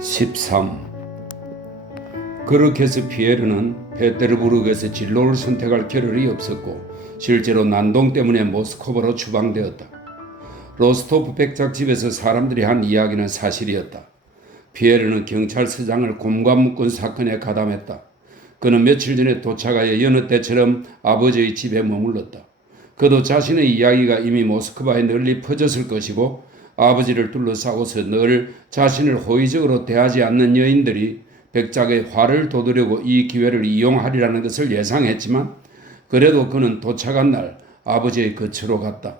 13. 그렇게 해서 피에르는 페테르부르크에서 진로를 선택할 겨를이 없었고 실제로 난동 때문에 모스크바로 추방되었다. 로스토프 백작집에서 사람들이 한 이야기는 사실이었다. 피에르는 경찰서장을 곰과 묶은 사건에 가담했다. 그는 며칠 전에 도착하여 여느 때처럼 아버지의 집에 머물렀다. 그도 자신의 이야기가 이미 모스크바에 널리 퍼졌을 것이고 아버지를 둘러싸고서 늘 자신을 호의적으로 대하지 않는 여인들이 백작의 화를 돋우려고 이 기회를 이용하리라는 것을 예상했지만 그래도 그는 도착한 날 아버지의 거처로 갔다.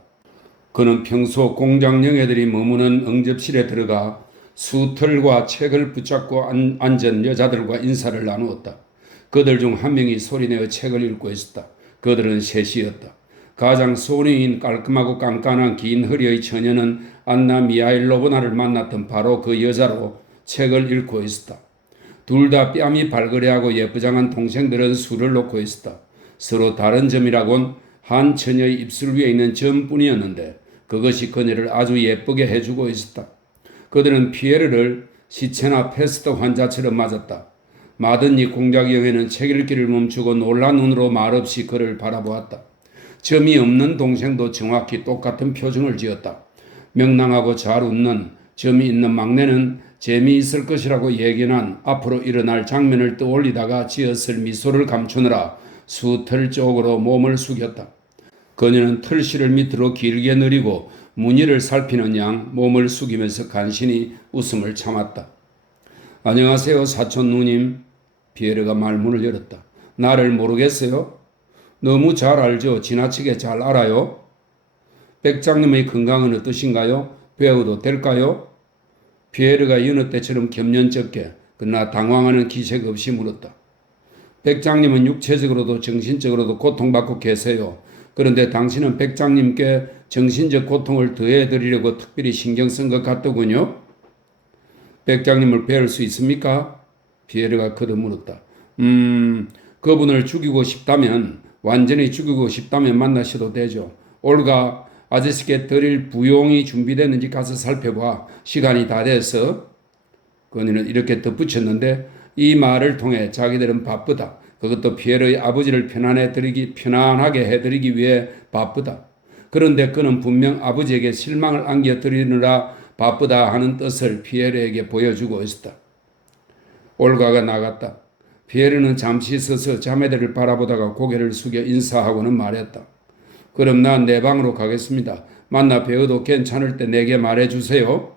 그는 평소 공장 영예들이 머무는 응접실에 들어가 수틀과 책을 붙잡고 앉은 여자들과 인사를 나누었다. 그들 중 한 명이 소리내어 책을 읽고 있었다. 그들은 셋이었다. 가장 소녀인 깔끔하고 깐깐한 긴 허리의 처녀는 안나 미하일로브나를 만났던 바로 그 여자로 책을 읽고 있었다. 둘 다 뺨이 발그레하고 예쁘장한 동생들은 술을 놓고 있었다. 서로 다른 점이라곤 한 처녀의 입술 위에 있는 점뿐이었는데 그것이 그녀를 아주 예쁘게 해주고 있었다. 그들은 피에르를 시체나 패스트 환자처럼 맞았다. 마든니 공작영에는 책 읽기를 멈추고 놀란 눈으로 말없이 그를 바라보았다. 점이 없는 동생도 정확히 똑같은 표정을 지었다. 명랑하고 잘 웃는 점이 있는 막내는 재미있을 것이라고 예견한 앞으로 일어날 장면을 떠올리다가 지었을 미소를 감추느라 수틀 쪽으로 몸을 숙였다. 그녀는 털실을 밑으로 길게 내리고 무늬를 살피는 양 몸을 숙이면서 간신히 웃음을 참았다. 안녕하세요, 사촌 누님. 피에르가 말문을 열었다. 나를 모르겠어요? 너무 잘 알죠. 지나치게 잘 알아요. 백장님의 건강은 어떠신가요? 배워도 될까요? 피에르가 여느 때처럼 겸연쩍게 그러나 당황하는 기색 없이 물었다. 백장님은 육체적으로도 정신적으로도 고통받고 계세요. 그런데 당신은 백장님께 정신적 고통을 더해드리려고 특별히 신경 쓴 것 같더군요. 백장님을 배울 수 있습니까? 피에르가 거듭 물었다. 그분을 죽이고 싶다면 완전히 죽이고 싶다면 만나셔도 되죠. 올가 아저씨께 드릴 부용이 준비됐는지 가서 살펴봐. 시간이 다 돼서. 그녀는 이렇게 덧붙였는데 이 말을 통해 자기들은 바쁘다. 그것도 피에르의 아버지를 편안하게 해드리기 위해 바쁘다. 그런데 그는 분명 아버지에게 실망을 안겨드리느라 바쁘다 하는 뜻을 피에르에게 보여주고 있었다. 올가가 나갔다. 피에르는 잠시 서서 자매들을 바라보다가 고개를 숙여 인사하고는 말했다. 그럼 난 내 방으로 가겠습니다. 만나 뵈어도 괜찮을 때 내게 말해주세요.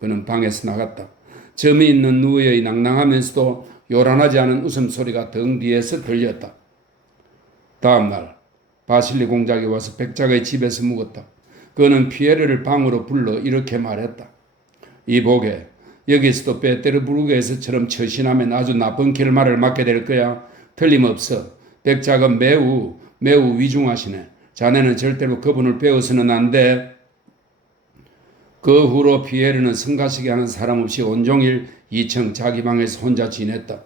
그는 방에서 나갔다. 점이 있는 누이의 낭낭하면서도 요란하지 않은 웃음소리가 등 뒤에서 들렸다. 다음 날 바실리 공작이 와서 백작의 집에서 묵었다. 그는 피에르를 방으로 불러 이렇게 말했다. 이보게, 여기서도 페테르부르크에서처럼 처신하면 아주 나쁜 결말을 맞게 될 거야. 틀림없어. 백작은 매우 위중하시네. 자네는 절대로 그분을 배워서는 안 돼. 그 후로 피에르는 성가시게 하는 사람 없이 온종일 2층 자기 방에서 혼자 지냈다.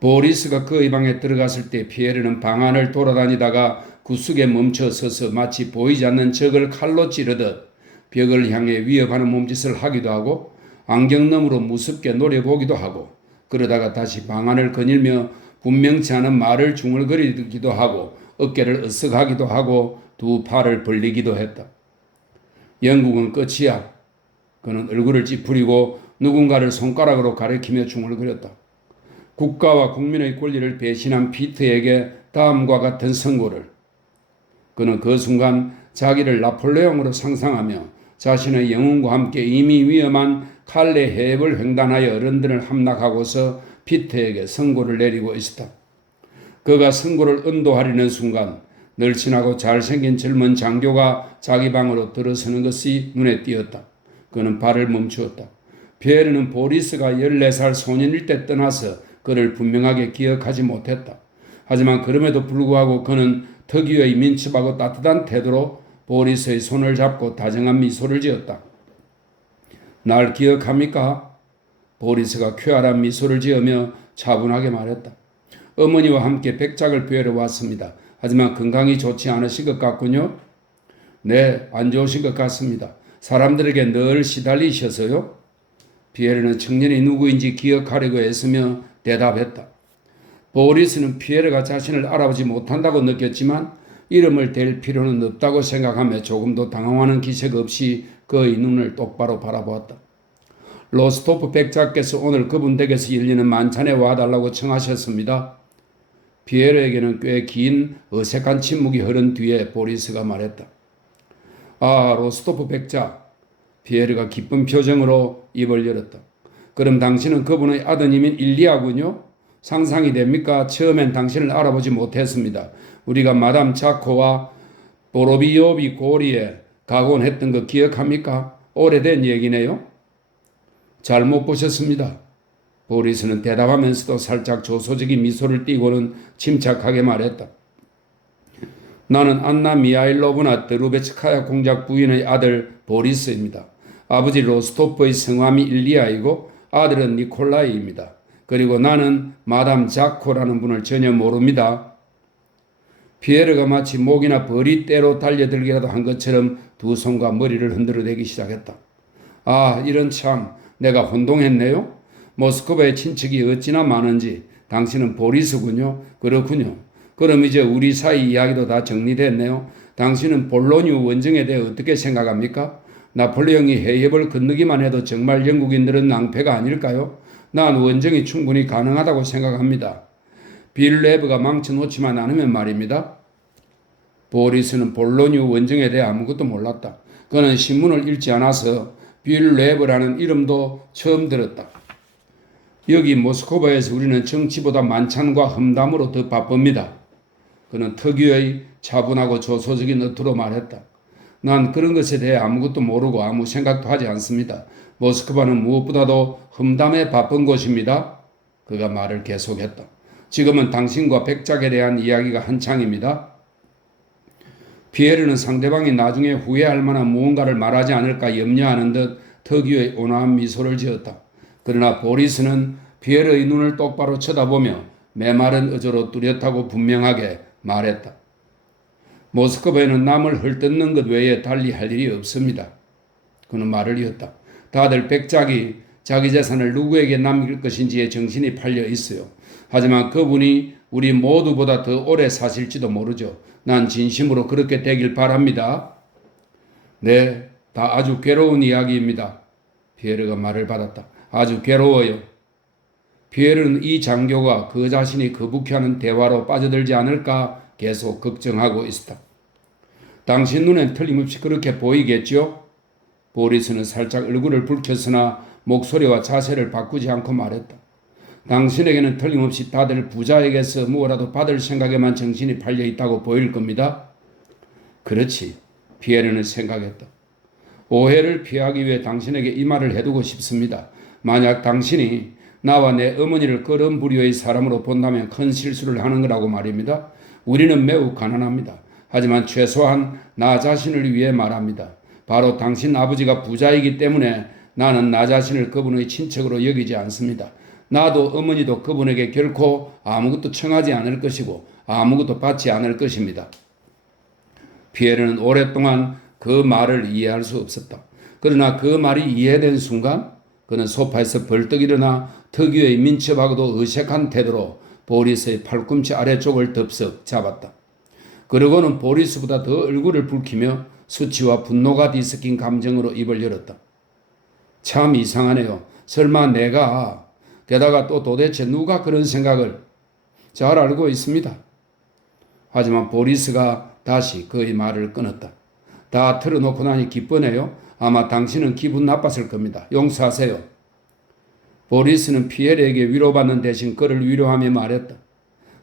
보리스가 그의 방에 들어갔을 때 피에르는 방 안을 돌아다니다가 구석에 멈춰 서서 마치 보이지 않는 적을 칼로 찌르듯 벽을 향해 위협하는 몸짓을 하기도 하고 안경 너머로 무섭게 노려보기도 하고 그러다가 다시 방 안을 거닐며 분명치 않은 말을 중얼거리기도 하고 어깨를 으쓱하기도 하고 두 팔을 벌리기도 했다. 영국은 끝이야. 그는 얼굴을 찌푸리고 누군가를 손가락으로 가리키며 중얼거렸다. 국가와 국민의 권리를 배신한 피트에게 다음과 같은 선고를. 그는 그 순간 자기를 나폴레옹으로 상상하며 자신의 영웅과 함께 이미 위험한 칼레 해협을 횡단하여 어른들을 함락하고서 피트에게 선고를 내리고 있었다. 그가 선고를 언도하려는 순간 늘씬하고 잘생긴 젊은 장교가 자기 방으로 들어서는 것이 눈에 띄었다. 그는 발을 멈추었다. 피에르는 보리스가 14살 소년일 때 떠나서 그를 분명하게 기억하지 못했다. 하지만 그럼에도 불구하고 그는 특유의 민첩하고 따뜻한 태도로 보리스의 손을 잡고 다정한 미소를 지었다. 날 기억합니까? 보리스가 쾌활한 미소를 지으며 차분하게 말했다. 어머니와 함께 백작을 뵈러 왔습니다. 하지만 건강이 좋지 않으신 것 같군요. 네, 안 좋으신 것 같습니다. 사람들에게 늘 시달리셔서요. 피에르는 청년이 누구인지 기억하려고 애쓰며 대답했다. 보리스는 피에르가 자신을 알아보지 못한다고 느꼈지만 이름을 댈 필요는 없다고 생각하며 조금도 당황하는 기색 없이 그의 눈을 똑바로 바라보았다. 로스토프 백작께서 오늘 그분 댁에서 열리는 만찬에 와달라고 청하셨습니다. 피에르에게는 꽤 긴 어색한 침묵이 흐른 뒤에 보리스가 말했다. 아, 로스토프 백작. 피에르가 기쁜 표정으로 입을 열었다. 그럼 당신은 그분의 아드님인 일리아군요? 상상이 됩니까? 처음엔 당신을 알아보지 못했습니다. 우리가 마담 자코와 보로비오비 고리에 가곤 했던 거 기억합니까? 오래된 얘기네요. 잘못 보셨습니다. 보리스는 대답하면서도 살짝 조소적인 미소를 띠고는 침착하게 말했다. 나는 안나 미하일로브나 드루베츠카야 공작 부인의 아들 보리스입니다. 아버지 로스토프의 성함이 일리아이고 아들은 니콜라이입니다. 그리고 나는 마담 자코라는 분을 전혀 모릅니다. 피에르가 마치 목이나 벌이 떼로 달려들기라도 한 것처럼 두 손과 머리를 흔들어대기 시작했다. 아, 이런 참, 내가 혼동했네요. 모스크바에 친척이 어찌나 많은지. 당신은 보리스군요. 그렇군요. 그럼 이제 우리 사이 이야기도 다 정리됐네요. 당신은 볼로뉴 원정에 대해 어떻게 생각합니까? 나폴레옹이 해협을 건너기만 해도 정말 영국인들은 낭패가 아닐까요? 난 원정이 충분히 가능하다고 생각합니다. 빌레브가 망쳐놓지만 않으면 말입니다. 보리스는 볼로뉴 원정에 대해 아무것도 몰랐다. 그는 신문을 읽지 않아서 빌레브라는 이름도 처음 들었다. 여기 모스크바에서 우리는 정치보다 만찬과 험담으로 더 바쁩니다. 그는 특유의 차분하고 조소적인 어투로 말했다. 난 그런 것에 대해 아무것도 모르고 아무 생각도 하지 않습니다. 모스크바는 무엇보다도 험담에 바쁜 곳입니다. 그가 말을 계속했다. 지금은 당신과 백작에 대한 이야기가 한창입니다. 피에르는 상대방이 나중에 후회할 만한 무언가를 말하지 않을까 염려하는 듯 특유의 온화한 미소를 지었다. 그러나 보리스는 피에르의 눈을 똑바로 쳐다보며 메마른 어조로 뚜렷하고 분명하게 말했다. 모스크바에는 남을 헐뜯는 것 외에 달리 할 일이 없습니다. 그는 말을 이었다. 다들 백작이 자기 재산을 누구에게 남길 것인지에 정신이 팔려 있어요. 하지만 그분이 우리 모두보다 더 오래 사실지도 모르죠. 난 진심으로 그렇게 되길 바랍니다. 네, 다 아주 괴로운 이야기입니다. 피에르가 말을 받았다. 아주 괴로워요. 피에르는 이 장교가 그 자신이 거북해하는 대화로 빠져들지 않을까 계속 걱정하고 있었다. 당신 눈엔 틀림없이 그렇게 보이겠죠? 보리스는 살짝 얼굴을 붉혔으나 목소리와 자세를 바꾸지 않고 말했다. 당신에게는 틀림없이 다들 부자에게서 무엇라도 받을 생각에만 정신이 팔려 있다고 보일 겁니다. 그렇지, 피에르는 생각했다. 오해를 피하기 위해 당신에게 이 말을 해두고 싶습니다. 만약 당신이 나와 내 어머니를 그런 부류의 사람으로 본다면 큰 실수를 하는 거라고 말입니다. 우리는 매우 가난합니다. 하지만 최소한 나 자신을 위해 말합니다. 바로 당신 아버지가 부자이기 때문에 나는 나 자신을 그분의 친척으로 여기지 않습니다. 나도 어머니도 그분에게 결코 아무것도 청하지 않을 것이고 아무것도 받지 않을 것입니다. 피에르는 오랫동안 그 말을 이해할 수 없었다. 그러나 그 말이 이해된 순간 그는 소파에서 벌떡 일어나 특유의 민첩하고도 어색한 태도로 보리스의 팔꿈치 아래쪽을 덥석 잡았다. 그러고는 보리스보다 더 얼굴을 붉히며 수치와 분노가 뒤섞인 감정으로 입을 열었다. 참 이상하네요. 설마 내가, 게다가 또 도대체 누가 그런 생각을 잘 알고 있습니다. 하지만 보리스가 다시 그의 말을 끊었다. 다 틀어놓고 나니 기쁘네요. 아마 당신은 기분 나빴을 겁니다. 용서하세요. 보리스는 피에르에게 위로받는 대신 그를 위로하며 말했다.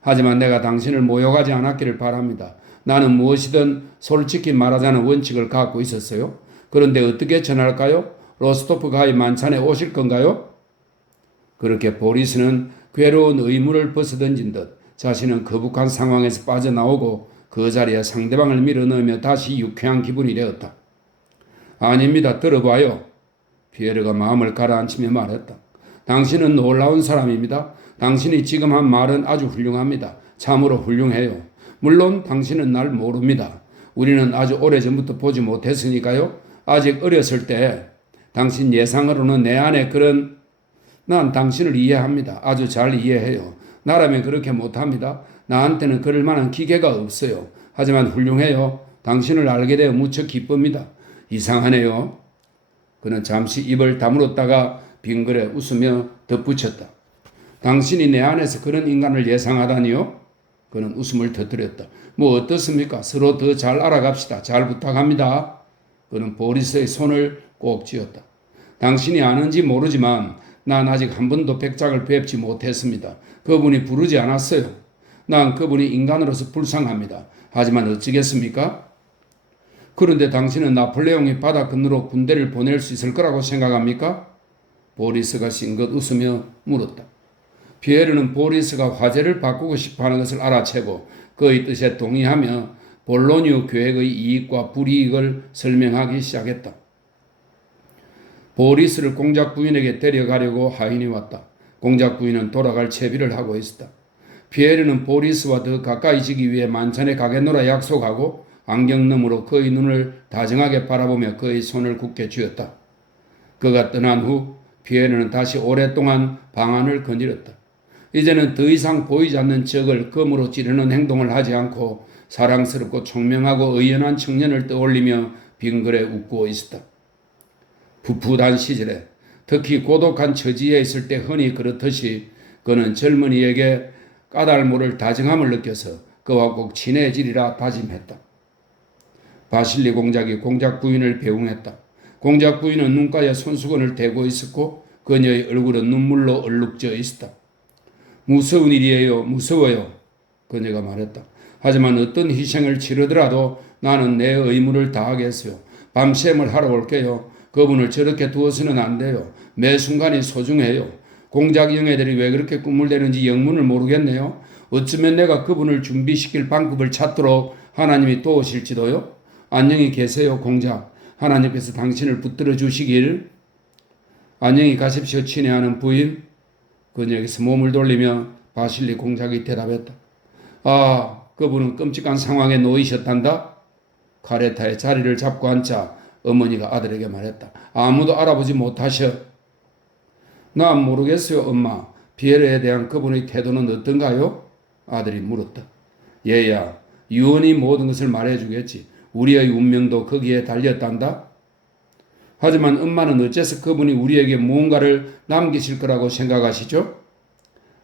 하지만 내가 당신을 모욕하지 않았기를 바랍니다. 나는 무엇이든 솔직히 말하자는 원칙을 갖고 있었어요. 그런데 어떻게 전할까요? 로스토프가의 만찬에 오실 건가요? 그렇게 보리스는 괴로운 의무를 벗어던진 듯 자신은 거북한 상황에서 빠져나오고 그 자리에 상대방을 밀어넣으며 다시 유쾌한 기분이 되었다. 아닙니다. 들어봐요. 피에르가 마음을 가라앉히며 말했다. 당신은 놀라운 사람입니다. 당신이 지금 한 말은 아주 훌륭합니다. 참으로 훌륭해요. 물론 당신은 날 모릅니다. 우리는 아주 오래전부터 보지 못했으니까요. 아직 어렸을 때 당신 예상으로는 내 안에 그런 난 당신을 이해합니다. 아주 잘 이해해요. 나라면 그렇게 못합니다. 나한테는 그럴 만한 기계가 없어요. 하지만 훌륭해요. 당신을 알게 되어 무척 기쁩니다. 이상하네요. 그는 잠시 입을 다물었다가 빙그레 웃으며 덧붙였다. 당신이 내 안에서 그런 인간을 예상하다니요? 그는 웃음을 터뜨렸다. 뭐 어떻습니까? 서로 더 잘 알아갑시다. 잘 부탁합니다. 그는 보리스의 손을 꼭 쥐었다. 당신이 아는지 모르지만 난 아직 한 번도 백작을 뵙지 못했습니다. 그분이 부르지 않았어요. 난 그분이 인간으로서 불쌍합니다. 하지만 어찌겠습니까? 그런데 당신은 나폴레옹이 바다건너로 군대를 보낼 수 있을 거라고 생각합니까? 보리스가 싱긋 웃으며 물었다. 피에르는 보리스가 화제를 바꾸고 싶어하는 것을 알아채고 그의 뜻에 동의하며 볼로뉴 계획의 이익과 불이익을 설명하기 시작했다. 보리스를 공작 부인에게 데려가려고 하인이 왔다. 공작 부인은 돌아갈 채비를 하고 있었다. 피에르는 보리스와 더 가까이 지기 위해 만찬에 가겠노라 약속하고 안경너머로 그의 눈을 다정하게 바라보며 그의 손을 굳게 쥐었다. 그가 떠난 후 피에르는 다시 오랫동안 방안을 거닐었다. 이제는 더 이상 보이지 않는 적을 검으로 찌르는 행동을 하지 않고 사랑스럽고 총명하고 의연한 청년을 떠올리며 빙그레 웃고 있었다. 풋풋한 시절에 특히 고독한 처지에 있을 때 흔히 그렇듯이 그는 젊은이에게 까닭 모를 다정함을 느껴서 그와 꼭 친해지리라 다짐했다. 바실리 공작이 공작 부인을 배웅했다. 공작 부인은 눈가에 손수건을 대고 있었고 그녀의 얼굴은 눈물로 얼룩져 있었다. 무서운 일이에요. 무서워요. 그녀가 말했다. 하지만 어떤 희생을 치르더라도 나는 내 의무를 다하겠어요. 밤샘을 하러 올게요. 그분을 저렇게 두어서는 안 돼요. 매 순간이 소중해요. 공작 영예들이 왜 그렇게 꿈을 대는지 영문을 모르겠네요. 어쩌면 내가 그분을 준비시킬 방법을 찾도록 하나님이 도우실지도요. 안녕히 계세요, 공작. 하나님께서 당신을 붙들어 주시길. 안녕히 가십시오, 친애하는 부인. 그녀에게서 몸을 돌리며 바실리 공작이 대답했다. 아, 그분은 끔찍한 상황에 놓이셨단다. 카레타에 자리를 잡고 앉자 어머니가 아들에게 말했다. 아무도 알아보지 못하셔. 난 모르겠어요, 엄마. 피에르에 대한 그분의 태도는 어떤가요? 아들이 물었다. 얘야, 유언이 모든 것을 말해주겠지. 우리의 운명도 거기에 달렸단다. 하지만 엄마는 어째서 그분이 우리에게 무언가를 남기실 거라고 생각하시죠?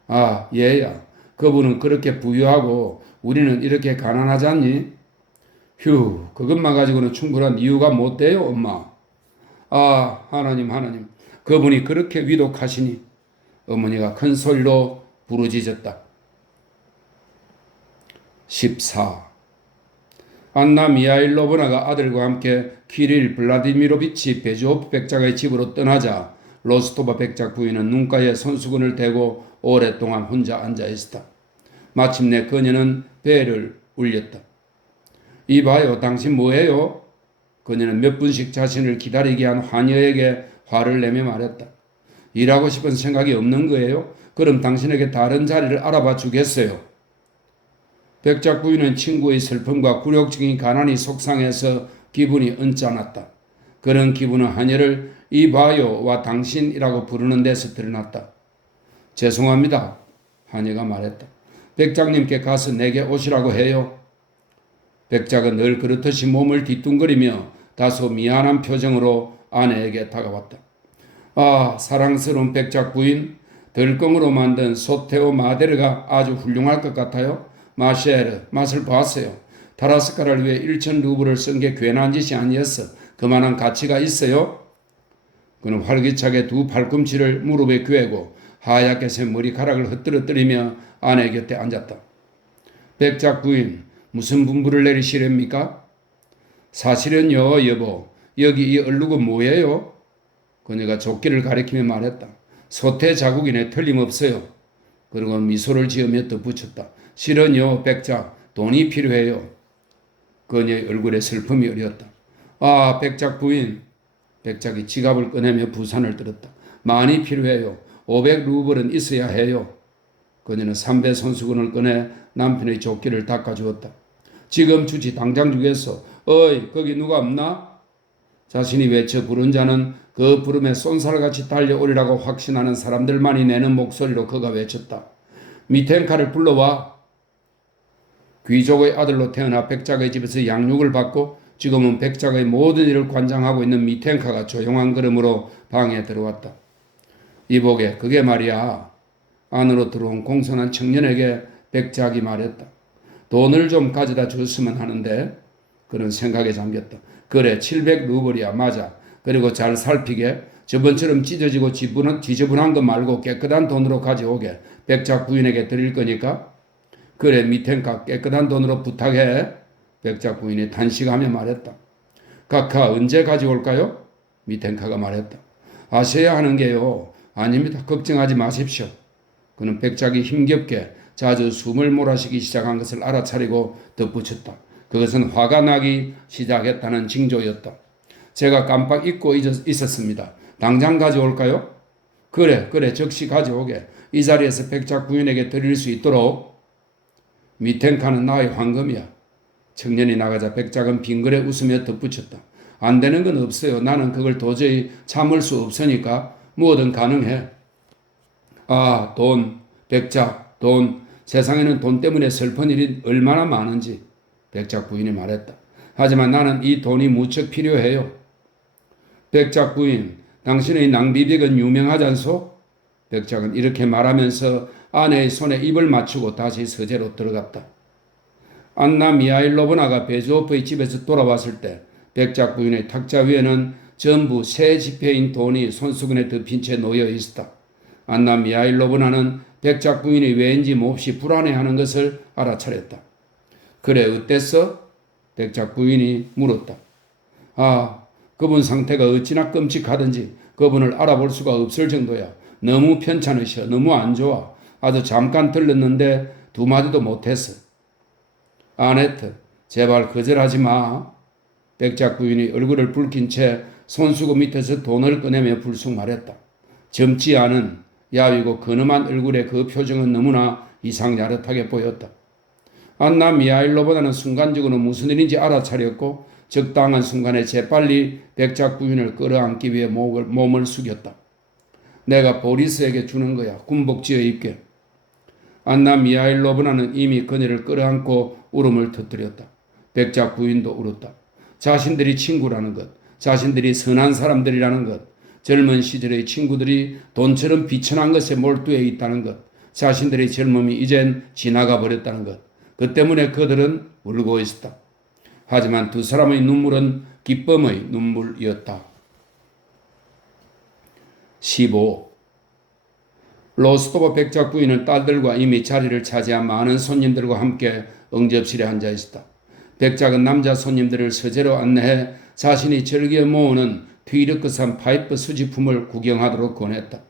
아, 얘야, 그분은 그렇게 부유하고 우리는 이렇게 가난하지 않니? 휴, 그것만 가지고는 충분한 이유가 못 돼요, 엄마. 아, 하나님, 그분이 그렇게 위독하시니. 어머니가 큰 소리로 부르짖었다. 14. 안나 미하일로브나가 아들과 함께 키릴 블라디미로비치 베조프 백작의 집으로 떠나자 로스토바 백작 부인은 눈가에 손수건을 대고 오랫동안 혼자 앉아 있었다. 마침내 그녀는 배를 울렸다. 이봐요, 당신 뭐해요? 그녀는 몇 분씩 자신을 기다리게 한 환여에게 화를 내며 말했다. 일하고 싶은 생각이 없는 거예요? 그럼 당신에게 다른 자리를 알아봐 주겠어요. 백작 부인은 친구의 슬픔과 굴욕적인 가난이 속상해서 기분이 언짢았다. 그런 기분은 하녀를 이봐요와 당신이라고 부르는 데서 드러났다. 죄송합니다. 하녀가 말했다. 백작님께 가서 내게 오시라고 해요. 백작은 늘 그렇듯이 몸을 뒤뚱거리며 다소 미안한 표정으로 아내에게 다가왔다. 아, 사랑스러운 백작 부인, 들껑으로 만든 소테오 마데르가 아주 훌륭할 것 같아요. 마셰르, 맛을 봤어요. 타라스카를 위해 1천 루블을 쓴 게 괜한 짓이 아니었어. 그만한 가치가 있어요. 그는 활기차게 두 팔꿈치를 무릎에 꿰고 하얗게 센 머리카락을 흩뜨러뜨리며 아내 곁에 앉았다. 백작 부인, 무슨 분부를 내리시렵니까? 사실은요, 여보, 여기 이 얼룩은 뭐예요? 그녀가 조끼를 가리키며 말했다. 소태 자국이네, 틀림없어요. 그리고 미소를 지으며 덧붙였다. 실은요, 백작, 돈이 필요해요. 그녀의 얼굴에 슬픔이 어렸다. 아, 백작 부인. 백작이 지갑을 꺼내며 부산을 들었다. 많이 필요해요. 500루블은 있어야 해요. 그녀는 3배 손수건을 꺼내 남편의 조끼를 닦아주었다. 지금 주지, 당장 주겠어. 어이, 거기 누가 없나? 자신이 외쳐 부른 자는 그 부름에 쏜살같이 달려오리라고 확신하는 사람들만이 내는 목소리로 그가 외쳤다. 미텐카를 불러와. 귀족의 아들로 태어나 백작의 집에서 양육을 받고 지금은 백작의 모든 일을 관장하고 있는 미텐카가 조용한 걸음으로 방에 들어왔다. 이보게, 그게 말이야. 안으로 들어온 공손한 청년에게 백작이 말했다. 돈을 좀 가져다 줬으면 하는데. 그는 생각에 잠겼다. 그래, 700루블이야. 맞아. 그리고 잘 살피게. 저번처럼 찢어지고 지저분한 거 말고 깨끗한 돈으로 가져오게. 백작 부인에게 드릴 거니까. 그래, 미텐카, 깨끗한 돈으로 부탁해. 백작 부인이 단식하며 말했다. 카카, 언제 가져올까요? 미텐카가 말했다. 아셔야 하는 게요. 아닙니다. 걱정하지 마십시오. 그는 백작이 힘겹게 자주 숨을 몰아쉬기 시작한 것을 알아차리고 덧붙였다. 그것은 화가 나기 시작했다는 징조였다. 제가 깜빡 잊고 있었습니다. 당장 가져올까요? 그래, 즉시 가져오게. 이 자리에서 백작 부인에게 드릴 수 있도록. 미텐카는 나의 황금이야. 청년이 나가자 백작은 빙그레 웃으며 덧붙였다. 안 되는 건 없어요. 나는 그걸 도저히 참을 수 없으니까 뭐든 가능해. 아, 돈, 백작, 돈. 세상에는 돈 때문에 슬픈 일이 얼마나 많은지. 백작 부인이 말했다. 하지만 나는 이 돈이 무척 필요해요. 백작 부인, 당신의 낭비백은 유명하잖소? 백작은 이렇게 말하면서 아내의 손에 입을 맞추고 다시 서재로 들어갔다. 안나 미하일로브나가 베조프의 집에서 돌아왔을 때 백작 부인의 탁자 위에는 전부 새 지폐인 돈이 손수건에 덮인 채 놓여 있었다. 안나 미하일로브나는 백작 부인이 왠지 몹시 불안해하는 것을 알아차렸다. 그래, 어땠어? 백작 부인이 물었다. 아, 그분 상태가 어찌나 끔찍하든지 그분을 알아볼 수가 없을 정도야. 너무 편찮으셔. 너무 안 좋아. 아주 잠깐 들렀는데 두 마디도 못했어. 아네트, 제발 거절하지 마. 백작 부인이 얼굴을 붉힌 채 손수건 밑에서 돈을 꺼내며 불쑥 말했다. 젊지 않은 야위고 근엄한 얼굴의 그 표정은 너무나 이상야릇하게 보였다. 안나 미하일로보다는 순간적으로 무슨 일인지 알아차렸고 적당한 순간에 재빨리 백작 부인을 끌어안기 위해 몸을 숙였다. 내가 보리스에게 주는 거야. 군복지어 입게. 안나 미하일로브나는 이미 그녀를 끌어안고 울음을 터뜨렸다. 백작 부인도 울었다. 자신들이 친구라는 것, 자신들이 선한 사람들이라는 것, 젊은 시절의 친구들이 돈처럼 비천한 것에 몰두해 있다는 것, 자신들의 젊음이 이젠 지나가 버렸다는 것, 그 때문에 그들은 울고 있었다. 하지만 두 사람의 눈물은 기쁨의 눈물이었다. 15. 로스토브 백작 부인은 딸들과 이미 자리를 차지한 많은 손님들과 함께 응접실에 앉아 있었다. 백작은 남자 손님들을 서재로 안내해 자신이 즐겨 모으는 튀르크산 파이프 수집품을 구경하도록 권했다.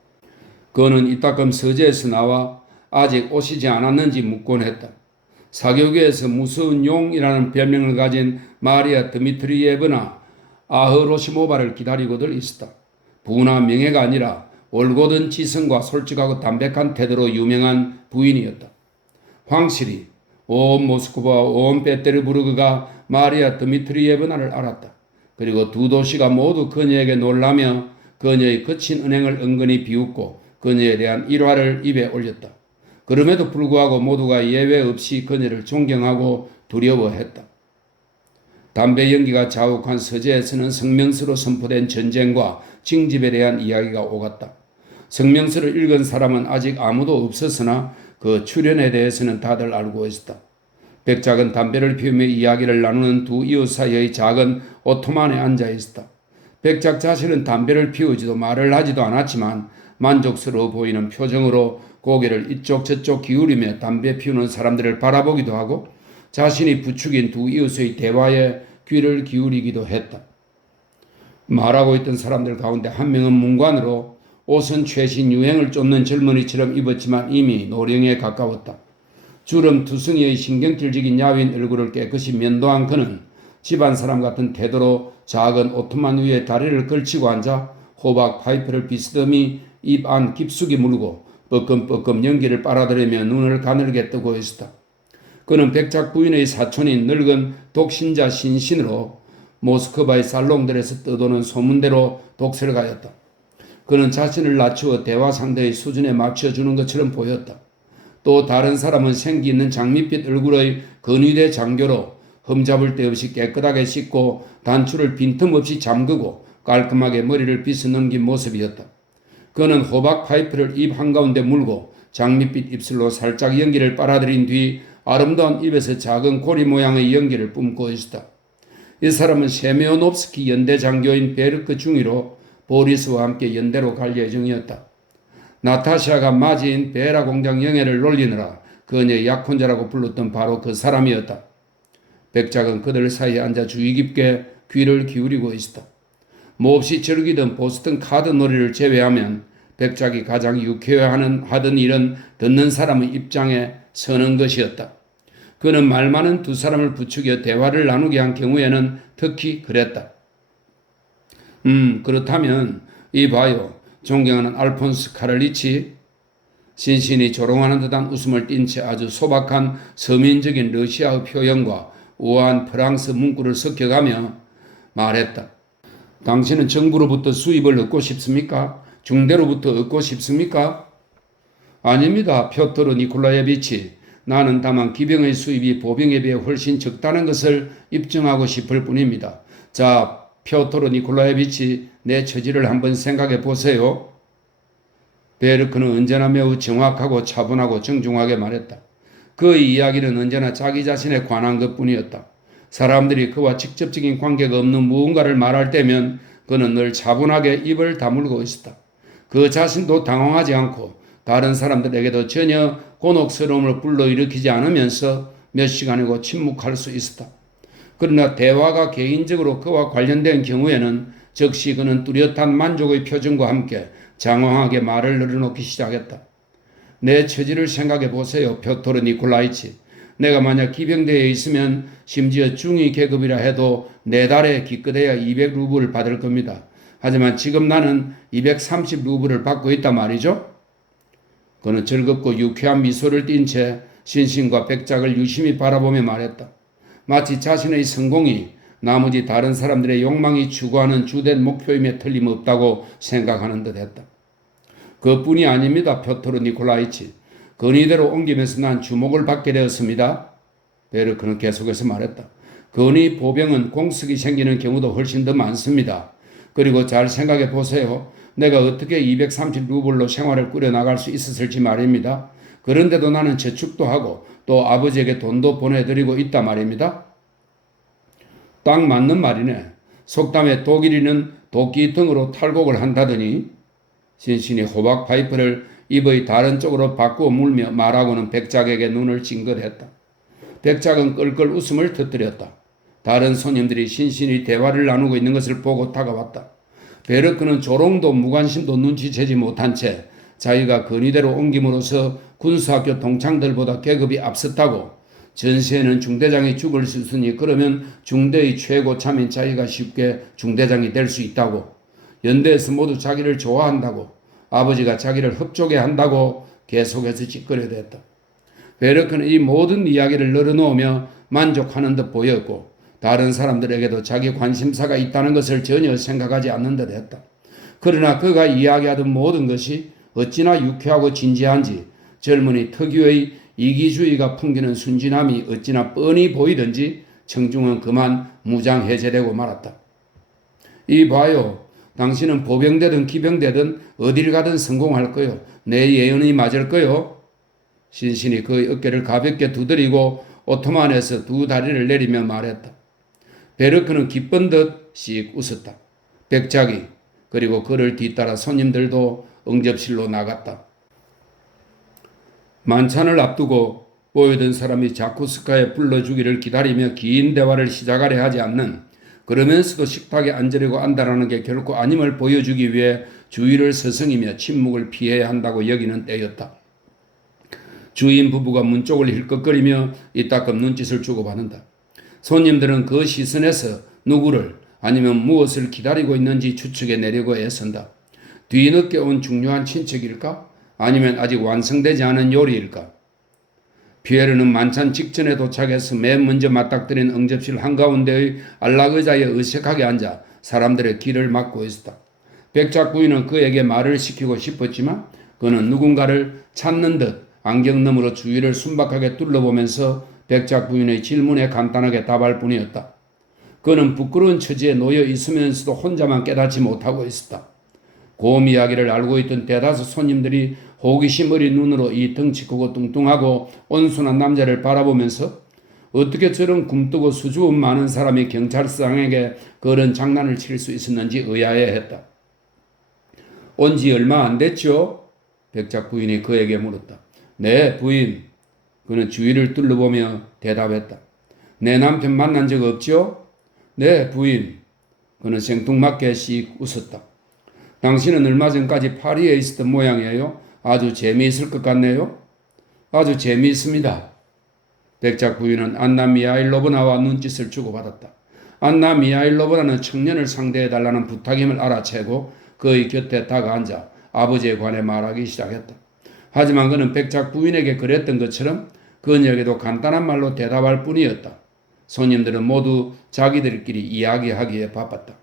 그는 이따금 서재에서 나와 아직 오시지 않았는지 묻곤 했다. 사교계에서 무서운 용이라는 별명을 가진 마리아 드미트리예브나 아흐로시모바를 기다리고들 있었다. 부나 명예가 아니라 올곧은 지성과 솔직하고 담백한 태도로 유명한 부인이었다. 황실이 온 모스크바와 온 페테르부르크가 마리아 드미트리예브나를 알았다. 그리고 두 도시가 모두 그녀에게 놀라며 그녀의 거친 은행을 은근히 비웃고 그녀에 대한 일화를 입에 올렸다. 그럼에도 불구하고 모두가 예외 없이 그녀를 존경하고 두려워했다. 담배 연기가 자욱한 서재에서는 성명서로 선포된 전쟁과 징집에 대한 이야기가 오갔다. 성명서를 읽은 사람은 아직 아무도 없었으나 그 출현에 대해서는 다들 알고 있었다. 백작은 담배를 피우며 이야기를 나누는 두 이웃 사이의 작은 오토만에 앉아 있었다. 백작 자신은 담배를 피우지도 말을 하지도 않았지만 만족스러워 보이는 표정으로 고개를 이쪽 저쪽 기울이며 담배 피우는 사람들을 바라보기도 하고 자신이 부추긴 두 이웃의 대화에 귀를 기울이기도 했다. 말하고 있던 사람들 가운데 한 명은 문관으로 옷은 최신 유행을 쫓는 젊은이처럼 입었지만 이미 노령에 가까웠다. 주름 투성이의 신경질적인 야윈 얼굴을 깨끗이 면도한 그는 집안 사람 같은 태도로 작은 오토만 위에 다리를 걸치고 앉아 호박 파이프를 비스듬히 입 안 깊숙이 물고 뻐끔뻐끔 연기를 빨아들이며 눈을 가늘게 뜨고 있었다. 그는 백작 부인의 사촌인 늙은 독신자 신신으로 모스크바의 살롱들에서 떠도는 소문대로 독서를 가였다. 그는 자신을 낮추어 대화 상대의 수준에 맞춰주는 것처럼 보였다. 또 다른 사람은 생기 있는 장밋빛 얼굴의 근위대 장교로 흠잡을 데 없이 깨끗하게 씻고 단추를 빈틈없이 잠그고 깔끔하게 머리를 빗어 넘긴 모습이었다. 그는 호박 파이프를 입 한가운데 물고 장밋빛 입술로 살짝 연기를 빨아들인 뒤 아름다운 입에서 작은 고리 모양의 연기를 뿜고 있었다. 이 사람은 세메오노프스키 연대 장교인 베르크 중위로 보리스와 함께 연대로 갈 예정이었다. 나타샤가 맞이인 베라 공장 영예를 놀리느라 그녀의 약혼자라고 불렀던 바로 그 사람이었다. 백작은 그들 사이에 앉아 주의 깊게 귀를 기울이고 있었다. 몹시 즐기던 보스턴 카드 놀이를 제외하면 백작이 가장 유쾌해하던 일은 듣는 사람의 입장에 서는 것이었다. 그는 말 많은 두 사람을 부추겨 대화를 나누게 한 경우에는 특히 그랬다. 그렇다면 이 봐요. 존경하는 알폰스 카를리치. 신신이 조롱하는 듯한 웃음을 띤 채 아주 소박한 서민적인 러시아의 표현과 우아한 프랑스 문구를 섞여가며 말했다. 당신은 정부로부터 수입을 얻고 싶습니까? 중대로부터 얻고 싶습니까? 아닙니다. 표토르 니콜라예비치. 나는 다만 기병의 수입이 보병에 비해 훨씬 적다는 것을 입증하고 싶을 뿐입니다. 자, 표토르 니콜라예비치, 내 처지를 한번 생각해 보세요. 베르크는 언제나 매우 정확하고 차분하고 정중하게 말했다. 그의 이야기는 언제나 자기 자신에 관한 것뿐이었다. 사람들이 그와 직접적인 관계가 없는 무언가를 말할 때면 그는 늘 차분하게 입을 다물고 있었다. 그 자신도 당황하지 않고 다른 사람들에게도 전혀 곤혹스러움을 불러일으키지 않으면서 몇 시간이고 침묵할 수 있었다. 그러나 대화가 개인적으로 그와 관련된 경우에는 즉시 그는 뚜렷한 만족의 표정과 함께 장황하게 말을 늘어놓기 시작했다. 내 처지를 생각해 보세요, 표토르 니콜라이치. 내가 만약 기병대에 있으면 심지어 중위 계급이라 해도 4달에 기껏해야 200루블을 받을 겁니다. 하지만 지금 나는 230루블을 받고 있단 말이죠. 그는 즐겁고 유쾌한 미소를 띤 채 신신과 백작을 유심히 바라보며 말했다. 마치 자신의 성공이 나머지 다른 사람들의 욕망이 추구하는 주된 목표임에 틀림없다고 생각하는 듯 했다. 그뿐이 아닙니다, 표토르 니콜라이치. 건의대로 옮기면서 난 주목을 받게 되었습니다. 베르크는 계속해서 말했다. 건의 보병은 공석이 생기는 경우도 훨씬 더 많습니다. 그리고 잘 생각해 보세요. 내가 어떻게 230루블로 생활을 꾸려나갈 수 있었을지 말입니다. 그런데도 나는 저축도 하고 또 아버지에게 돈도 보내드리고 있단 말입니다. 딱 맞는 말이네. 속담에 독일인은 도끼등으로 탈곡을 한다더니 신신이 호박 파이프를 입의 다른 쪽으로 바꾸어 물며 말하고는 백작에게 눈을 찡긋했다. 백작은 끌끌 웃음을 터뜨렸다. 다른 손님들이 신신이 대화를 나누고 있는 것을 보고 다가왔다. 베르크는 조롱도 무관심도 눈치채지 못한 채 자기가 건의대로 옮김으로써 군사학교 동창들보다 계급이 앞섰다고, 전세에는 중대장이 죽을 수 있으니 그러면 중대의 최고참인 자기가 쉽게 중대장이 될 수 있다고, 연대에서 모두 자기를 좋아한다고, 아버지가 자기를 흡족해 한다고 계속해서 짓거려댔다. 베르크는 이 모든 이야기를 늘어놓으며 만족하는 듯 보였고 다른 사람들에게도 자기 관심사가 있다는 것을 전혀 생각하지 않는 듯 했다. 그러나 그가 이야기하던 모든 것이 어찌나 유쾌하고 진지한지, 젊은이 특유의 이기주의가 풍기는 순진함이 어찌나 뻔히 보이던지 청중은 그만 무장해제되고 말았다. 이 봐요. 당신은 보병되든 기병되든 어딜 가든 성공할 거요. 내 예언이 맞을 거요. 신신이 그의 어깨를 가볍게 두드리고 오토만에서 두 다리를 내리며 말했다. 베르크는 기쁜 듯 씩 웃었다. 백작이 그리고 그를 뒤따라 손님들도 응접실로 나갔다. 만찬을 앞두고 모여든 사람이 자쿠스카에 불러주기를 기다리며 긴 대화를 시작하려 하지 않는, 그러면서도 식탁에 앉으려고 안다라는 게 결코 아님을 보여주기 위해 주위를 서성이며 침묵을 피해야 한다고 여기는 때였다. 주인 부부가 문 쪽을 힐끗거리며 이따금 눈짓을 주고받는다. 손님들은 그 시선에서 누구를 아니면 무엇을 기다리고 있는지 추측해 내려고 애쓴다. 뒤늦게 온 중요한 친척일까? 아니면 아직 완성되지 않은 요리일까? 피에르는 만찬 직전에 도착해서 맨 먼저 맞닥뜨린 응접실 한가운데의 안락의자에 어색하게 앉아 사람들의 길을 막고 있었다. 백작 부인은 그에게 말을 시키고 싶었지만 그는 누군가를 찾는 듯 안경 너머로 주위를 순박하게 둘러보면서 백작 부인의 질문에 간단하게 답할 뿐이었다. 그는 부끄러운 처지에 놓여 있으면서도 혼자만 깨닫지 못하고 있었다. 고음 이야기를 알고 있던 대다수 손님들이 호기심 어린 눈으로 이 덩치 크고 뚱뚱하고 온순한 남자를 바라보면서 어떻게 저런 굼뜨고 수줍음 많은 사람이 경찰서장에게 그런 장난을 칠 수 있었는지 의아해했다. 온 지 얼마 안 됐죠? 백작 부인이 그에게 물었다. 네, 부인. 그는 주위를 둘러보며 대답했다. 내 남편 만난 적 없죠? 네, 부인. 그는 생뚱맞게 씩 웃었다. 당신은 얼마 전까지 파리에 있었던 모양이에요. 아주 재미있을 것 같네요. 아주 재미있습니다. 백작 부인은 안나 미하일로브나와 눈짓을 주고받았다. 안나 미하일로브나는 청년을 상대해달라는 부탁임을 알아채고 그의 곁에 다가앉아 아버지에 관해 말하기 시작했다. 하지만 그는 백작 부인에게 그랬던 것처럼 그녀에게도 간단한 말로 대답할 뿐이었다. 손님들은 모두 자기들끼리 이야기하기에 바빴다.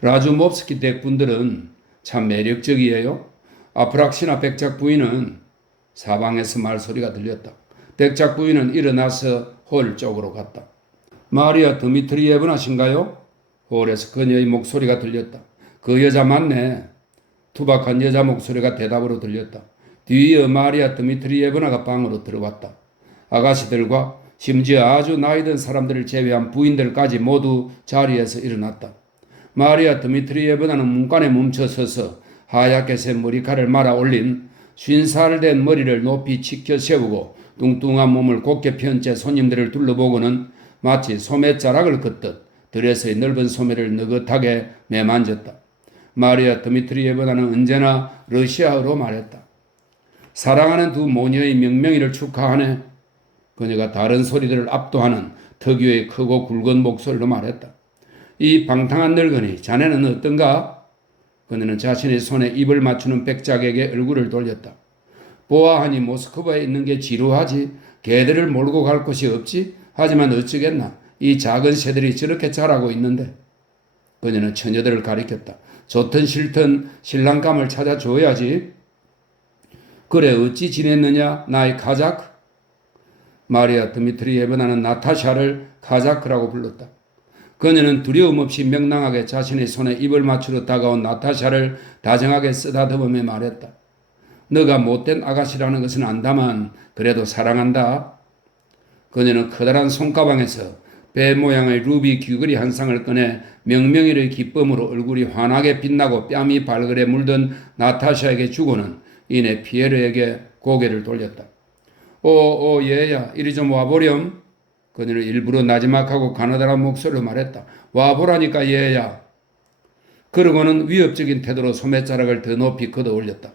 라주몹스키 댁분들은 참 매력적이에요. 아프락시나 백작 부인은 사방에서 말소리가 들렸다. 백작 부인은 일어나서 홀 쪽으로 갔다. 마리아 드미트리예브나신가요? 홀에서 그녀의 목소리가 들렸다. 그 여자 맞네. 투박한 여자 목소리가 대답으로 들렸다. 뒤이어 마리아 드미트리예브나가 방으로 들어왔다. 아가씨들과 심지어 아주 나이든 사람들을 제외한 부인들까지 모두 자리에서 일어났다. 마리아 드미트리예브나는 문간에 멈춰서서 하얗게 센 머리카락을 말아 올린 50살 된 머리를 높이 치켜 세우고 뚱뚱한 몸을 곧게 편 채 손님들을 둘러보고는 마치 소매자락을 긋듯 드레스의 넓은 소매를 느긋하게 매만졌다. 마리아 드미트리예브나는 언제나 러시아어로 말했다. 사랑하는 두 모녀의 명명이를 축하하네. 그녀가 다른 소리들을 압도하는 특유의 크고 굵은 목소리로 말했다. 이 방탕한 늙은이, 자네는 어떤가? 그녀는 자신의 손에 입을 맞추는 백작에게 얼굴을 돌렸다. 보아하니 모스크바에 있는 게 지루하지. 개들을 몰고 갈 곳이 없지. 하지만 어쩌겠나. 이 작은 새들이 저렇게 자라고 있는데. 그녀는 처녀들을 가리켰다. 좋든 싫든 신랑감을 찾아줘야지. 그래 어찌 지냈느냐 나의 카자크? 마리아 드미트리예브나는 나타샤를 카자크라고 불렀다. 그녀는 두려움 없이 명랑하게 자신의 손에 입을 맞추러 다가온 나타샤를 다정하게 쓰다듬으며 말했다. 너가 못된 아가씨라는 것은 안다만 그래도 사랑한다. 그녀는 커다란 손가방에서 배 모양의 루비 귀걸이 한 쌍을 꺼내 명명일의 기쁨으로 얼굴이 환하게 빛나고 뺨이 발그레 물든 나타샤에게 주고는 이내 피에르에게 고개를 돌렸다. 오 얘야 이리 좀 와보렴. 그녀는 일부러 나지막하고 가느다란 목소리로 말했다. 와보라니까 얘야. 그러고는 위협적인 태도로 소매자락을 더 높이 걷어 올렸다.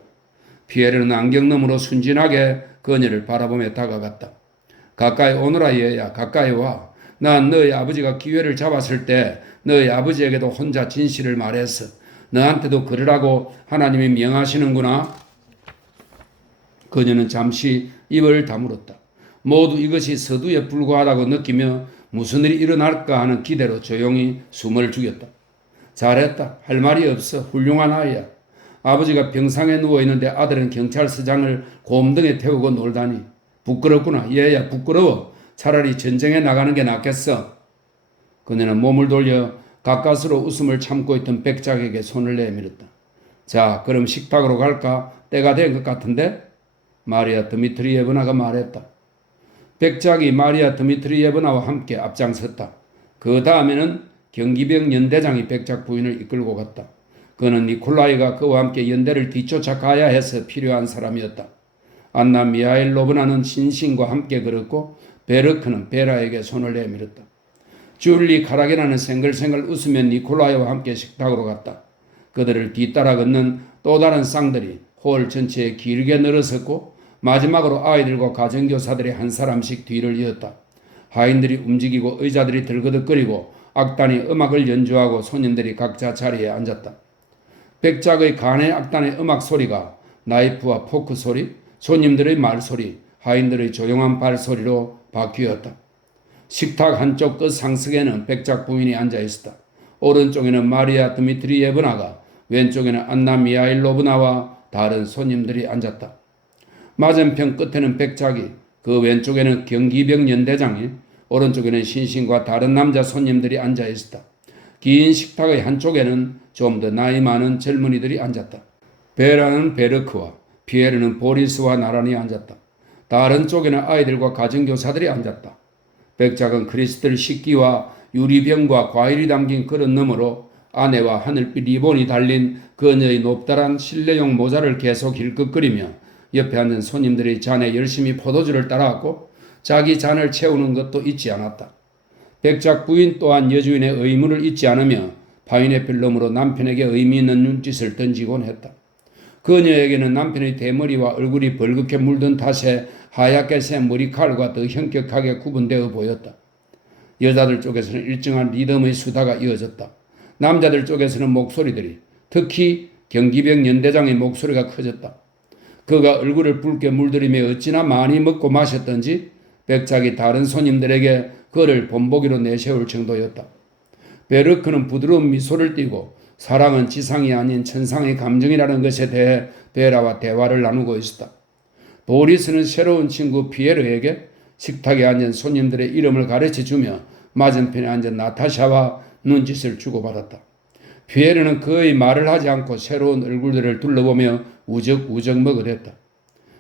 피에르는 안경 너머로 순진하게 그녀를 바라보며 다가갔다. 가까이 오너라 얘야. 가까이 와. 난 너희 아버지가 기회를 잡았을 때 너희 아버지에게도 혼자 진실을 말했어. 너한테도 그러라고 하나님이 명하시는구나. 그녀는 잠시 입을 다물었다. 모두 이것이 서두에 불과하다고 느끼며 무슨 일이 일어날까 하는 기대로 조용히 숨을 죽였다. 잘했다. 할 말이 없어. 훌륭한 아이야. 아버지가 병상에 누워있는데 아들은 경찰서장을 곰등에 태우고 놀다니. 부끄럽구나. 얘야 부끄러워. 차라리 전쟁에 나가는 게 낫겠어. 그녀는 몸을 돌려 가까스로 웃음을 참고 있던 백작에게 손을 내밀었다. 자, 그럼 식탁으로 갈까? 때가 된 것 같은데? 마리아 드미트리예브나가 말했다. 백작이 마리아 드미트리예브나와 함께 앞장섰다. 그 다음에는 경기병 연대장이 백작 부인을 이끌고 갔다. 그는 니콜라이가 그와 함께 연대를 뒤쫓아 가야 해서 필요한 사람이었다. 안나 미하일로브나는 신신과 함께 걸었고 베르크는 베라에게 손을 내밀었다. 줄리 카라게나는 생글생글 웃으며 니콜라이와 함께 식탁으로 갔다. 그들을 뒤따라 걷는 또 다른 쌍들이 홀 전체에 길게 늘어섰고 마지막으로 아이들과 가정교사들이 한 사람씩 뒤를 이었다. 하인들이 움직이고 의자들이 들그덕거리고 악단이 음악을 연주하고 손님들이 각자 자리에 앉았다. 백작의 간의 악단의 음악 소리가 나이프와 포크 소리, 손님들의 말소리, 하인들의 조용한 발소리로 바뀌었다. 식탁 한쪽 끝 상석에는 백작 부인이 앉아 있었다. 오른쪽에는 마리아 드미트리예브나가, 왼쪽에는 안나 미하일로브나와 다른 손님들이 앉았다. 맞은편 끝에는 백작이, 그 왼쪽에는 경기병 연대장이, 오른쪽에는 신신과 다른 남자 손님들이 앉아 있었다. 긴 식탁의 한쪽에는 좀 더 나이 많은 젊은이들이 앉았다. 베라는 베르크와 피에르는 보리스와 나란히 앉았다. 다른 쪽에는 아이들과 가정교사들이 앉았다. 백작은 크리스틀 식기와 유리병과 과일이 담긴 그릇 너머로 아내와 하늘빛 리본이 달린 그녀의 높다란 실내용 모자를 계속 힐끗거리며 옆에 앉은 손님들의 잔에 열심히 포도주를 따라왔고 자기 잔을 채우는 것도 잊지 않았다. 백작 부인 또한 여주인의 의무를 잊지 않으며 파인애플 너머로 남편에게 의미 있는 눈짓을 던지곤 했다. 그녀에게는 남편의 대머리와 얼굴이 벌겋게 물든 탓에 하얗게 센 머리칼과 더 현격하게 구분되어 보였다. 여자들 쪽에서는 일정한 리듬의 수다가 이어졌다. 남자들 쪽에서는 목소리들이, 특히 경기병 연대장의 목소리가 커졌다. 그가 얼굴을 붉게 물들이며 어찌나 많이 먹고 마셨던지 백작이 다른 손님들에게 그를 본보기로 내세울 정도였다. 베르크는 부드러운 미소를 띠고 사랑은 지상이 아닌 천상의 감정이라는 것에 대해 베라와 대화를 나누고 있었다. 보리스는 새로운 친구 피에르에게 식탁에 앉은 손님들의 이름을 가르쳐주며 맞은편에 앉은 나타샤와 눈짓을 주고받았다. 피에르는 그의 말을 하지 않고 새로운 얼굴들을 둘러보며 우적우적 먹으랬다.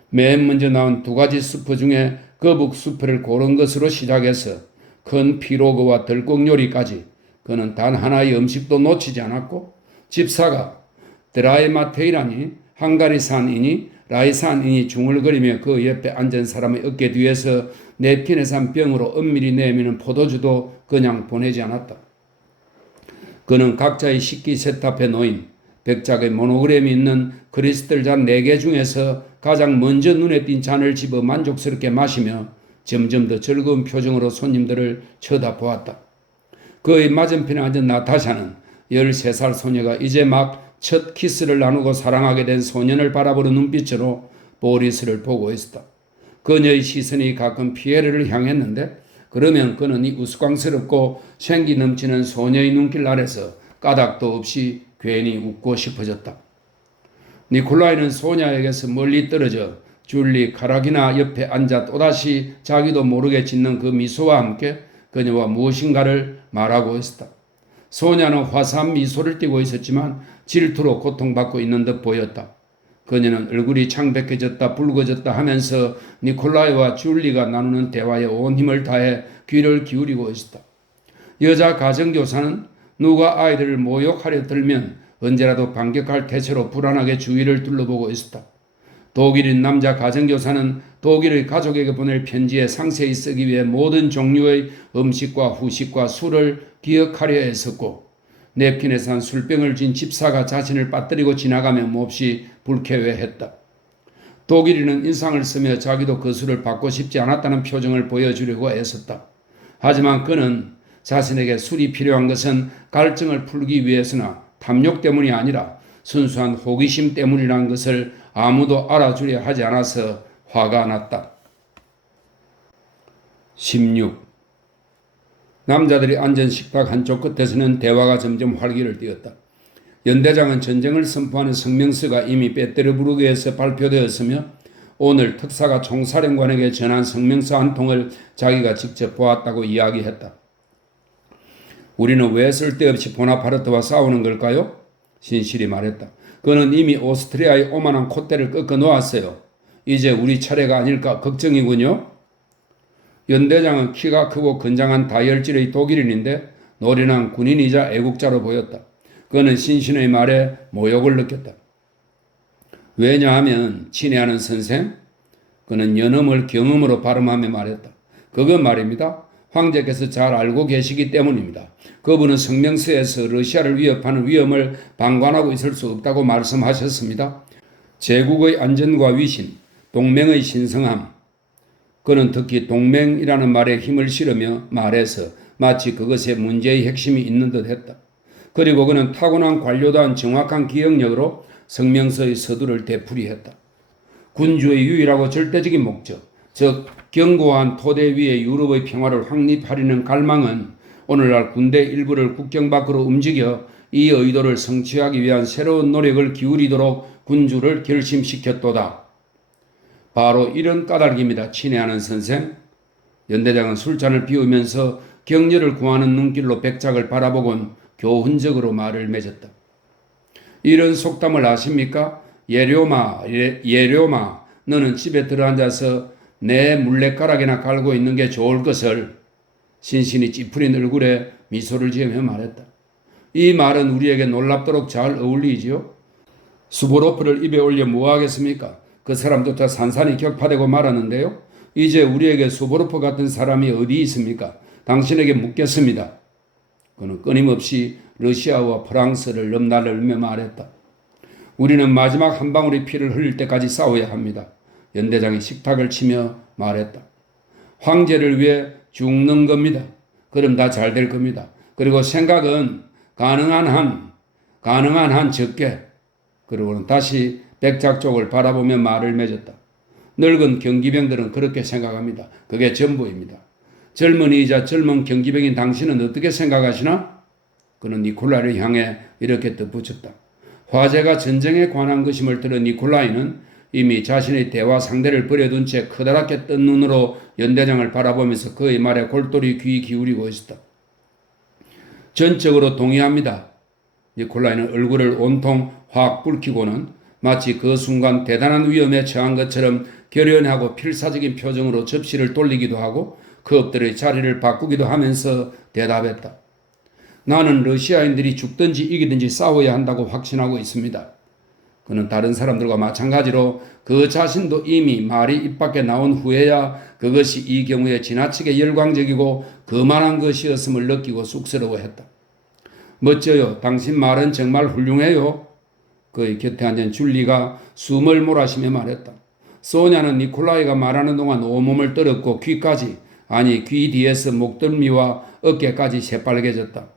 맨 먼저 나온 두 가지 수프 중에 거북 수프를 고른 것으로 시작해서 큰 피로그와 덜국 요리까지 그는 단 하나의 음식도 놓치지 않았고, 집사가 드라이마테이라니 헝가리산이니 라이산이니 중얼거리며 그 옆에 앉은 사람의 어깨 뒤에서 냅킨에 산 병으로 은밀히 내미는 포도주도 그냥 보내지 않았다. 그는 각자의 식기 세탑에 놓인 백작의 모노그램이 있는 크리스탈 잔 4개 중에서 가장 먼저 눈에 띈 잔을 집어 만족스럽게 마시며 점점 더 즐거운 표정으로 손님들을 쳐다보았다. 그의 맞은편에 앉은 나타샤는 13살 소녀가 이제 막 첫 키스를 나누고 사랑하게 된 소년을 바라보는 눈빛으로 보리스를 보고 있었다. 그녀의 시선이 가끔 피에르를 향했는데 그러면 그는 이 우스꽝스럽고 생기 넘치는 소녀의 눈길 아래서 까닭도 없이 괜히 웃고 싶어졌다. 니콜라이는 소녀에게서 멀리 떨어져 줄리 카라기나 옆에 앉아 또다시 자기도 모르게 짓는 그 미소와 함께 그녀와 무엇인가를 말하고 있었다. 소녀는 화사한 미소를 띠고 있었지만 질투로 고통받고 있는 듯 보였다. 그녀는 얼굴이 창백해졌다 붉어졌다 하면서 니콜라이와 줄리가 나누는 대화에 온 힘을 다해 귀를 기울이고 있었다. 여자 가정교사는 누가 아이들을 모욕하려 들면 언제라도 반격할 태세로 불안하게 주위를 둘러보고 있었다. 독일인 남자 가정교사는 독일의 가족에게 보낼 편지에 상세히 쓰기 위해 모든 종류의 음식과 후식과 술을 기억하려 했었고, 냅킨에 산 술병을 쥔 집사가 자신을 빠뜨리고 지나가면 몹시 불쾌해했다. 독일인은 인상을 쓰며 자기도 그 술을 받고 싶지 않았다는 표정을 보여주려고 애썼다. 하지만 그는 자신에게 술이 필요한 것은 갈증을 풀기 위해서나 탐욕 때문이 아니라 순수한 호기심 때문이라는 것을 아무도 알아주려 하지 않아서 화가 났다. 16. 남자들이 앉은 식탁 한쪽 끝에서는 대화가 점점 활기를 띠었다. 연대장은 전쟁을 선포하는 성명서가 이미 베테르부르크에서 발표되었으며 오늘 특사가 총사령관에게 전한 성명서 한 통을 자기가 직접 보았다고 이야기했다. 우리는 왜 쓸데없이 보나파르트와 싸우는 걸까요? 신실이 말했다. 그는 이미 오스트리아의 오만한 콧대를 꺾어 놓았어요. 이제 우리 차례가 아닐까 걱정이군요. 연대장은 키가 크고 건장한 다혈질의 독일인인데 노련한 군인이자 애국자로 보였다. 그는 신신의 말에 모욕을 느꼈다. 왜냐하면 친애하는 선생? 그는 연음을 경음으로 발음하며 말했다. 그건 말입니다. 황제께서 잘 알고 계시기 때문입니다. 그분은 성명서에서 러시아를 위협하는 위험을 방관하고 있을 수 없다고 말씀하셨습니다. 제국의 안전과 위신, 동맹의 신성함. 그는 특히 동맹이라는 말에 힘을 실으며 말해서 마치 그것에 문제의 핵심이 있는 듯 했다. 그리고 그는 타고난 관료다운 정확한 기억력으로 성명서의 서두를 되풀이했다. 군주의 유일하고 절대적인 목적, 즉 견고한 토대 위에 유럽의 평화를 확립하려는 갈망은 오늘날 군대 일부를 국경 밖으로 움직여 이 의도를 성취하기 위한 새로운 노력을 기울이도록 군주를 결심시켰도다. 바로 이런 까닭입니다. 친애하는 선생. 연대장은 술잔을 비우면서 격려를 구하는 눈길로 백작을 바라보곤 교훈적으로 말을 맺었다. 이런 속담을 아십니까? 예료마, 너는 집에 들어앉아서 내 물레가락이나 갈고 있는 게 좋을 것을. 신신이 찌푸린 얼굴에 미소를 지으며 말했다. 이 말은 우리에게 놀랍도록 잘 어울리지요. 수보로프를 입에 올려 뭐하겠습니까? 그 사람조차 산산이 격파되고 말았는데요. 이제 우리에게 수보로프 같은 사람이 어디 있습니까? 당신에게 묻겠습니다. 그는 끊임없이 러시아와 프랑스를 넘나들며 말했다. 우리는 마지막 한 방울의 피를 흘릴 때까지 싸워야 합니다. 연대장이 식탁을 치며 말했다. 황제를 위해 죽는 겁니다. 그럼 다 잘 될 겁니다. 그리고 생각은 가능한 한 적게. 그리고는 다시 백작 쪽을 바라보며 말을 맺었다. 늙은 경기병들은 그렇게 생각합니다. 그게 전부입니다. 젊은이이자 젊은 경기병인 당신은 어떻게 생각하시나? 그는 니콜라이를 향해 이렇게 덧붙였다. 화제가 전쟁에 관한 것임을 들은 니콜라이는 이미 자신의 대화 상대를 버려둔 채 커다랗게 뜬 눈으로 연대장을 바라보면서 그의 말에 골똘히 귀 기울이고 있었다. 전적으로 동의합니다. 니콜라이는 얼굴을 온통 확 붉히고는 마치 그 순간 대단한 위험에 처한 것처럼 결연하고 필사적인 표정으로 접시를 돌리기도 하고 컵들의 자리를 바꾸기도 하면서 대답했다. 나는 러시아인들이 죽든지 이기든지 싸워야 한다고 확신하고 있습니다. 그는 다른 사람들과 마찬가지로 그 자신도 이미 말이 입 밖에 나온 후에야 그것이 이 경우에 지나치게 열광적이고 거만한 것이었음을 느끼고 쑥스러워했다. 멋져요. 당신 말은 정말 훌륭해요. 그의 곁에 앉은 줄리가 숨을 몰아쉬며 말했다. 소냐는 니콜라이가 말하는 동안 온몸을 떨었고 귀 뒤에서 목덜미와 어깨까지 새빨개졌다.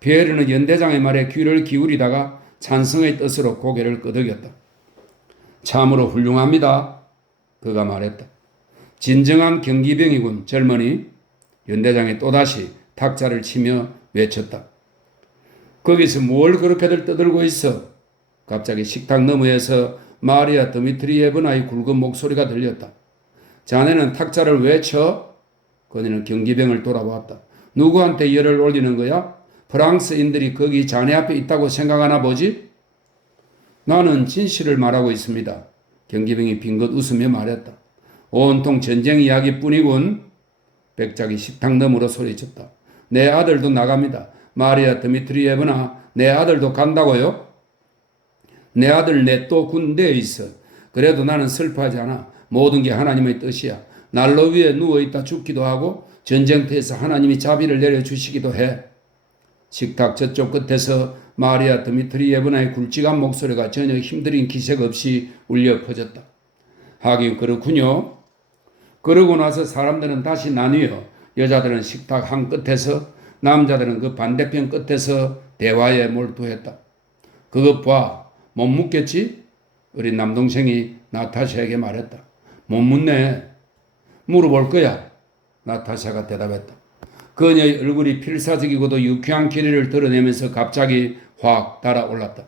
피에르는 연대장의 말에 귀를 기울이다가 찬성의 뜻으로 고개를 끄덕였다. 참으로 훌륭합니다. 그가 말했다. 진정한 경기병이군 젊은이. 연대장이 또다시 탁자를 치며 외쳤다. 거기서 뭘 그렇게들 떠들고 있어? 갑자기 식탁 너머에서 마리아 드미트리예브나의 굵은 목소리가 들렸다. 자네는 탁자를 왜 쳐? 그녀는 경기병을 돌아보았다. 누구한테 열을 올리는 거야? 프랑스인들이 거기 자네 앞에 있다고 생각하나 보지? 나는 진실을 말하고 있습니다. 경기병이 빙긋 웃으며 말했다. 온통 전쟁 이야기뿐이군. 백작이 식탁 너머로 소리쳤다. 내 아들도 나갑니다. 마리아 드미트리예브나, 내 아들도 간다고요? 내 아들 넷도 군대에 있어. 그래도 나는 슬퍼하지 않아. 모든 게 하나님의 뜻이야. 난로 위에 누워있다 죽기도 하고 전쟁터에서 하나님이 자비를 내려주시기도 해. 식탁 저쪽 끝에서 마리아 드미트리예브나의 굵직한 목소리가 전혀 힘들인 기색 없이 울려 퍼졌다. 하긴 그렇군요. 그러고 나서 사람들은 다시 나뉘어 여자들은 식탁 한 끝에서 남자들은 그 반대편 끝에서 대화에 몰두했다. 그것 봐. 못 묻겠지? 어린 남동생이 나타샤에게 말했다. 못 묻네. 물어볼 거야. 나타샤가 대답했다. 그녀의 얼굴이 필사적이고도 유쾌한 기리를 드러내면서 갑자기 확 달아올랐다.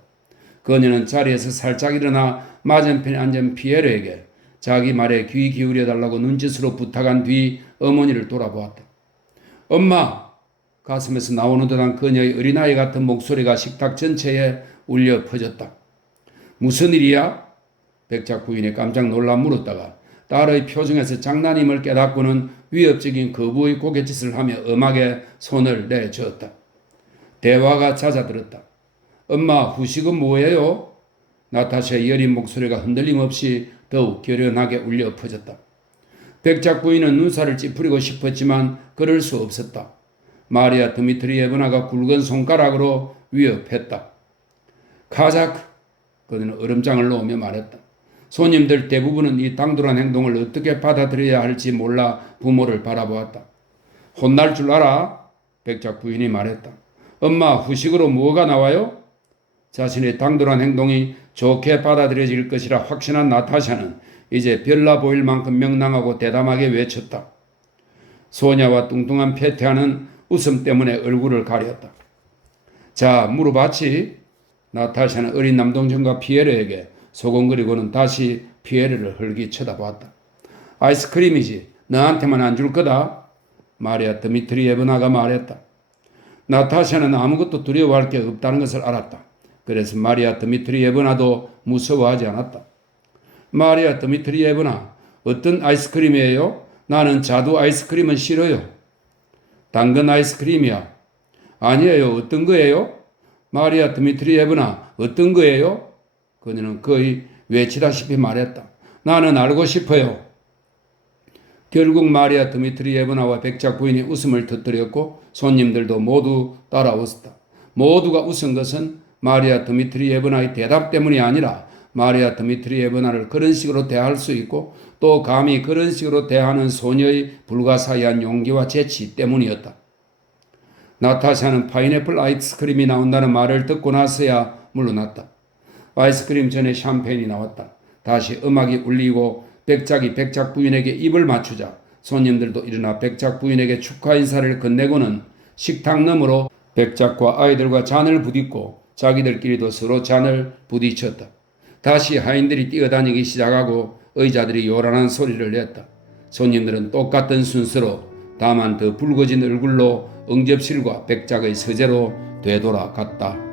그녀는 자리에서 살짝 일어나 맞은편에 앉은 피에르에게 자기 말에 귀 기울여달라고 눈짓으로 부탁한 뒤 어머니를 돌아보았다. 엄마! 가슴에서 나오는 듯한 그녀의 어린아이 같은 목소리가 식탁 전체에 울려 퍼졌다. 무슨 일이야? 백작 부인이 깜짝 놀라 물었다가 딸의 표정에서 장난임을 깨닫고는 위협적인 거부의 고갯짓을 하며 엄하게 손을 내저었다. 대화가 잦아들었다. 엄마, 후식은 뭐예요? 나타샤의 여린 목소리가 흔들림 없이 더욱 결연하게 울려 퍼졌다. 백작 부인은 눈살을 찌푸리고 싶었지만 그럴 수 없었다. 마리아 드미트리예브나가 굵은 손가락으로 위협했다. 카자크! 그는 얼음장을 놓으며 말했다. 손님들 대부분은 이 당돌한 행동을 어떻게 받아들여야 할지 몰라 부모를 바라보았다. 혼날 줄 알아? 백작 부인이 말했다. 엄마, 후식으로 뭐가 나와요? 자신의 당돌한 행동이 좋게 받아들여질 것이라 확신한 나타샤는 이제 별나 보일 만큼 명랑하고 대담하게 외쳤다. 소냐와 뚱뚱한 페테아는 웃음 때문에 얼굴을 가렸다. 자, 물어봤지? 나타샤는 어린 남동생과 피에르에게 소곤거리고는 다시 피에르를 흘기 쳐다보았다. 아이스크림이지. 너한테만 안 줄 거다. 마리아 드미트리예브나가 말했다. 나타샤는 아무것도 두려워할 게 없다는 것을 알았다. 그래서 마리아 드미트리예브나도 무서워하지 않았다. 마리아 드미트리예브나, 어떤 아이스크림이에요? 나는 자두 아이스크림은 싫어요. 당근 아이스크림이야. 아니에요. 어떤 거예요? 마리아 드미트리예브나, 어떤 거예요? 그녀는 거의 외치다시피 말했다. 나는 알고 싶어요. 결국 마리아 드미트리예브나와 백작 부인이 웃음을 터뜨렸고 손님들도 모두 따라 웃었다. 모두가 웃은 것은 마리아 드미트리예브나의 대답 때문이 아니라 마리아 드미트리예브나를 그런 식으로 대할 수 있고 또 감히 그런 식으로 대하는 소녀의 불가사의한 용기와 재치 때문이었다. 나타샤는 파인애플 아이스크림이 나온다는 말을 듣고 나서야 물러났다. 아이스크림 전에 샴페인이 나왔다. 다시 음악이 울리고 백작이 백작 부인에게 입을 맞추자 손님들도 일어나 백작 부인에게 축하 인사를 건네고는 식탁 너머로 백작과 아이들과 잔을 부딪고 자기들끼리도 서로 잔을 부딪혔다. 다시 하인들이 뛰어다니기 시작하고 의자들이 요란한 소리를 냈다. 손님들은 똑같은 순서로 다만 더 붉어진 얼굴로 응접실과 백작의 서재로 되돌아갔다.